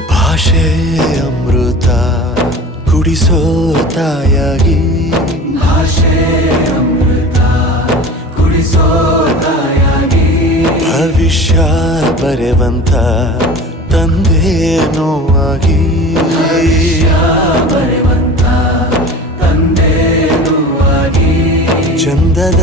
ಭಾಷೆ ಅಮೃತ ಕುಡಿಸೋ ತಾಯಾಗಿ ಭವಿಷ್ಯ ಬರೆವಂತ ತಂದೇನೋ ಆಗಿ. ಚಂದದ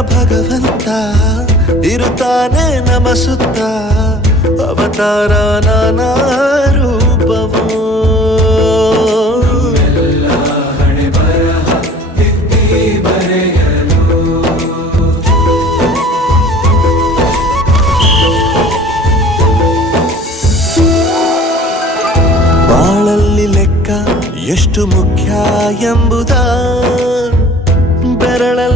ಭಗವಂತ ಇರುತ್ತಾನೆ ನಮ ಸುತ್ತ. ಅವತಾರ ನಾನಾ ರೂಪವೋ. ಲೆಕ್ಕ ಎಷ್ಟು ಮುಖ್ಯ ಎಂಬುದ. ಬೆರಳಲ್ಲೇ